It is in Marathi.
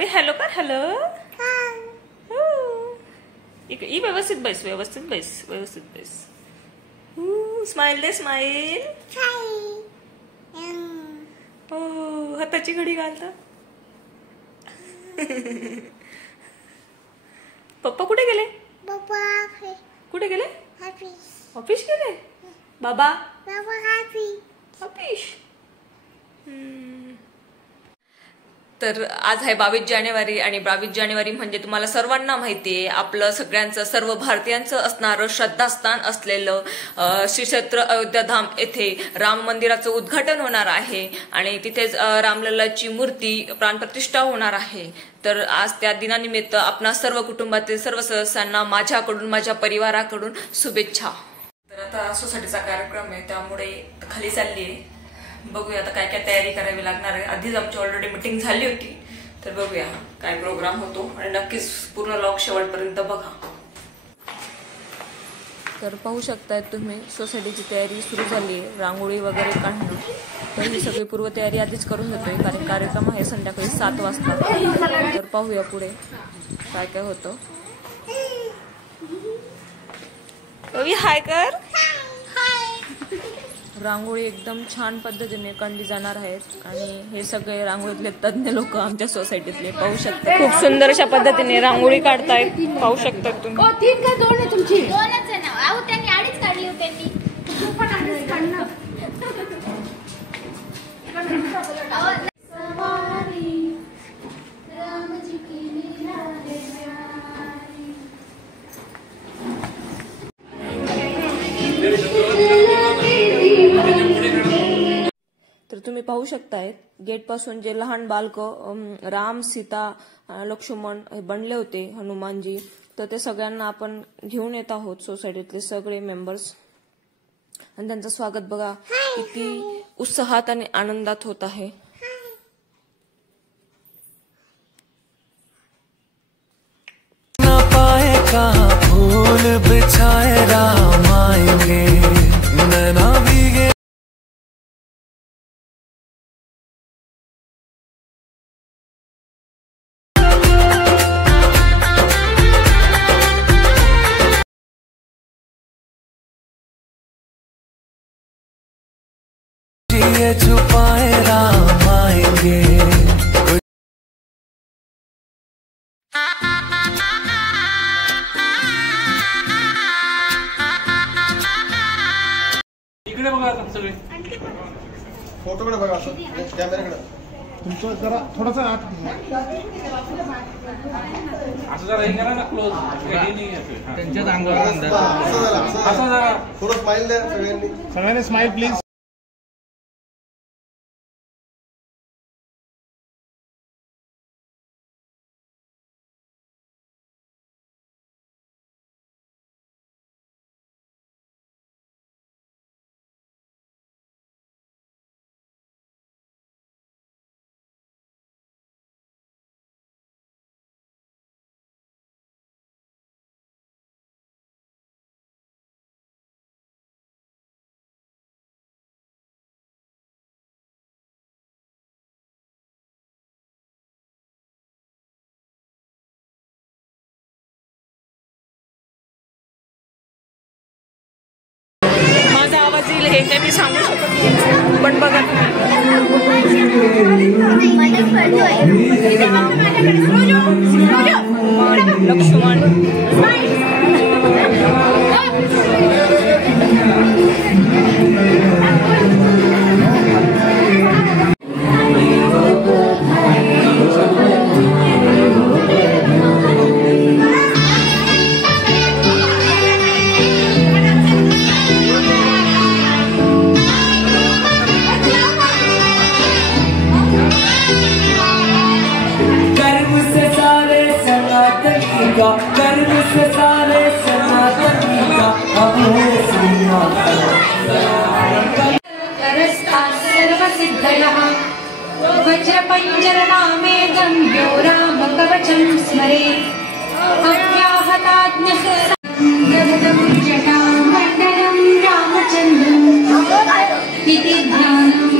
ओय हॅलो कर हॅलो. ई व्यवस्थित बैस व्यवस्थित बैस व्यवस्थित बैस. स्माइल दे स्माइल. हो हाताची घडी घालता. पप्पा कुठे गेले? कुठे गेले? ऑफिस गेले. बाबा ऑफिस. तर आज आहे 22 जानेवारी आणि 22 जानेवारी म्हणजे तुम्हाला सर्वांना माहिती आहे आपलं सगळ्यांचं सर्व भारतीयांचं असणारं श्रद्धास्थान असलेलं श्री क्षेत्र अयोध्याधाम येथे राम मंदिराचं उद्घाटन होणार आहे आणि तिथेच रामलल्लाची मूर्ती प्राणप्रतिष्ठा होणार आहे. तर आज त्या दिनानिमित्त आपणा सर्व कुटुंबातील सर्व सदस्यांना माझ्याकडून माझ्या परिवाराकडून शुभेच्छा. तर आता सोसायटीचा कार्यक्रम आहे त्यामुळे खाली चालली आहे. बघूया आता काय काय तयारी करावी लागणार आहे. आधीच आमची ऑलरेडी मीटिंग झाली होती तर बघूया काय प्रोग्राम होतो आणि नक्कीच पूर्ण लॉग शेवटपर्यंत बघा. तर पाहू शकताय तुम्ही सोसायटीची तयारी सुरू झाली आहे. रांगोळी वगैरे काढणं तर ही सगळी पूर्वतयारी आधीच करून घेतोय कारण कार्यक्रम आहे संध्याकाळी 7 वाजता. तर पाहूया पुढे काय काय होतं. हाय कर. रांगोळी एकदम छान पद्धतीने काढली जाणार आहेत आणि हे सगळे रांगोळीतले तज्ञ लोक आमच्या सोसायटीतले पाहू शकता. खूप सुंदर अशा पद्धतीने रांगोळी काढतायत पाहू शकता तुम्ही. 3 का 2 आहे तुमची? 2च आहे ना. आहो त्यांनी आडीच काढली होती त्यांनी. तू पण आडीच काढणार. तर तुम्ही पाहू शकताय गेट पासून जे लहान बालक राम सीता लक्ष्मण बनले होते हनुमानजी तर ते सगळ्यांना आपण घेऊन येत आहोत सोसायटीतले सगळे मेंबर्स आणि त्यांचं स्वागत बघा किती उत्साहात आणि आनंदात होत आहे. फूल बिछाए राम आएंगे नैना भीगे. छुपाए राम आएंगे. इकडे बघा सगळे फोटोकडे बघा कॅमेराकडे तुमचं जरा थोडंसं आत असं जरा हे करा ना क्लोज. त्यांच्याच अंगावर असं जरा थोडं स्माइल द्या सगळ्यांनी स्माइल प्लीज. हे काही मी सांगू शकत नाही पण बघा लक्ष्मण कर्म से सारे सनातनी का सर्व सिद्धयः वज्रपञ्जरनामे गम्यो राम कवचं स्मरे अव्याहताज्ञः जटामण्डलं रामचन्द्रम् इति ध्यानम्.